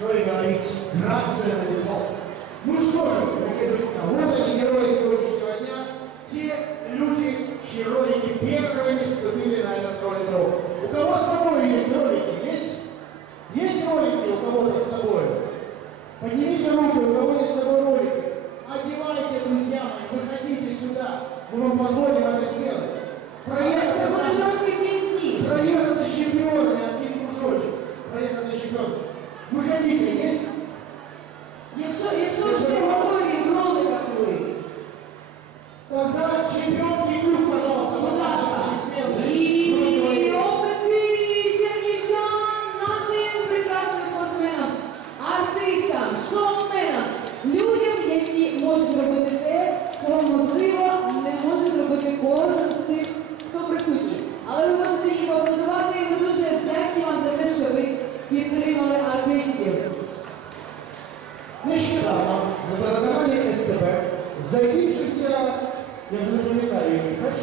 грация на лицо. Ну что же, друзья, вот они герои сегодняшнего дня, те люди, чьи ролики первыми вступили на этот ролик У кого с собой есть ролики? Есть? Есть ролики у кого-то с собой? Поднимите руку, у кого есть с собой ролики. Одевайте, друзья мои, выходите сюда. Мы вам позволим это сделать. Проехаться. Проехаться чемпионами, один кружочек. Проехаться с чемпионами. Выходите, есть? Якщо, якщо ж всі готові в роликах ви, Тогда чемпионский підтримали артистів. Нещодавно на телеканалі СТБ закінчився, я вже не пам'ятаю, який перший, другий